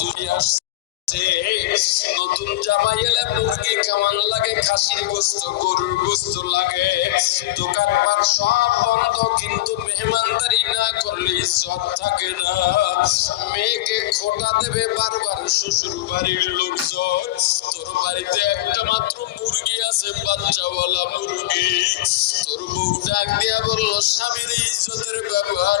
তুই আসছে। নতুন জামাই এলে মুরগি কেমন লাগে? খাসির গোস্ত, গরুর গোস্ত লাগে। দোকানপাট সব বন্ধ, কিন্তু মেহমানদারি না করলে ইজ্জত থাকে না। মেয়েকে খোটা দেবে বারবার শ্বশুর বাড়ির লোকজন। তোর বাড়িতে একটা মাত্র মুরগি আছে, বাচ্চাওয়ালা মুরগি। তোর বউ ডাক দিয়া বলল, স্বামীর ইজ্জতের ব্যবহার